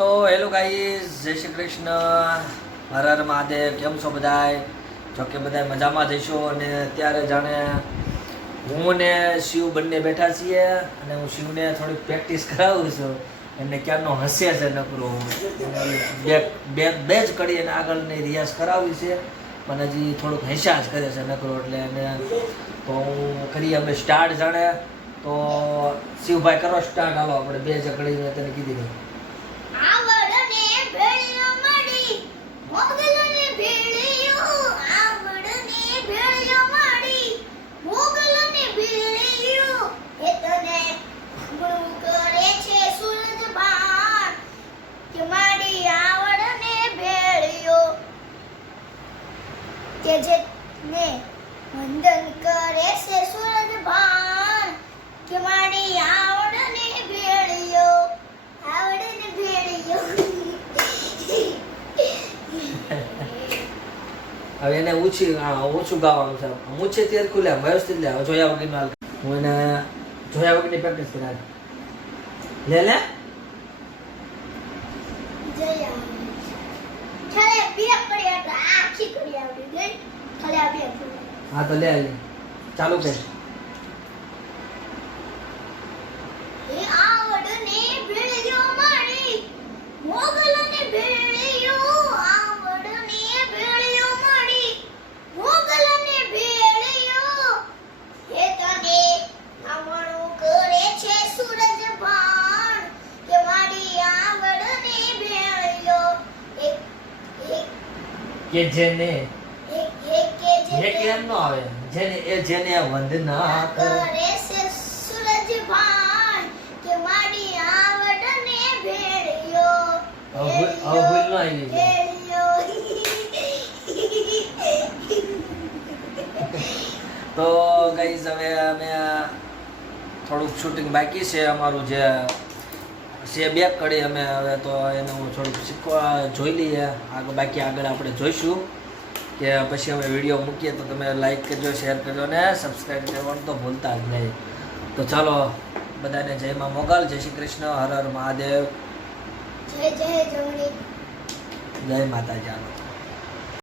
તો hello guys, જય શ્રી કૃષ્ણ, હર હર મહાદેવ. કેમ છો બધાય? જો કે બધાય મજામાં જઈશો. અને અત્યારે જાણે હું ને શિવ બંને બેઠા છીએ અને હું શિવને થોડીક પ્રેક્ટિસ કરાવું છું. એમને ક્યારનો હસે છે નકરો. બે જ કડી અને આગળની રિયાઝ કરાવી છે, પણ હજી થોડુંક હસ્યા જ કરે છે નકરો. એટલે એને તો હું કરીએ અમે સ્ટાર્ટ. જાણે તો શિવભાઈ કરો સ્ટાર્ટ. હાલો આપણે બે જ કડી તને કીધી. વંદન કરે છે સૂરજ ભાન કે મારી આવડ ને ભેળિયો, આવડ ને ભેળિયો. હવે એને ઓછું ગાવાનું છે. ઊંચે તેર ખુલે વ્યવસ્થિત લે. જોયા વગર ના હું એને જોયા વગરની પ્રેક્ટિસ કરાવી. લે જય છલે બે કરી એટલે આખી કરી આવડી ગઈ. છલે આ બે હા તો લે ચાલુ કર. એ આવડ ને ભેળિયો મારી મોગલ ને ભેળિયો, આવડ ને ભેળિયો મારી મોગલ ને ભેળિયો. હે તને આમણું કરે છે સૂરજ ભાન કે મારી આવડ ને ભેળિયો. એક કે જેને કે જે કેમ નો આવે, જેને વંદના કરે છે સૂરજ ભાન કે મારી આવડ ને ભેળિયો. ભૂલ નો આવી છે. તો ગાઈઝ હવે અમે થોડુંક શૂટિંગ બાકી છે અમારું. જે છે બે કડી અમે હવે તો એનું થોડુંક શીખવા જોઈ લઈએ. બાકી આગળ આપણે જોઈશું કે પછી અમે વિડીયો મૂકીએ. તો તમે લાઈક કરજો, શેર કરજો ને સબસ્ક્રાઈબ કરવાનું તો ભૂલતા જ નહીં. તો ચાલો બધાને જય માં મોગલ, જય શ્રી કૃષ્ણ, હર હર મહાદેવ, જય જય જમણી, જય માતાજી.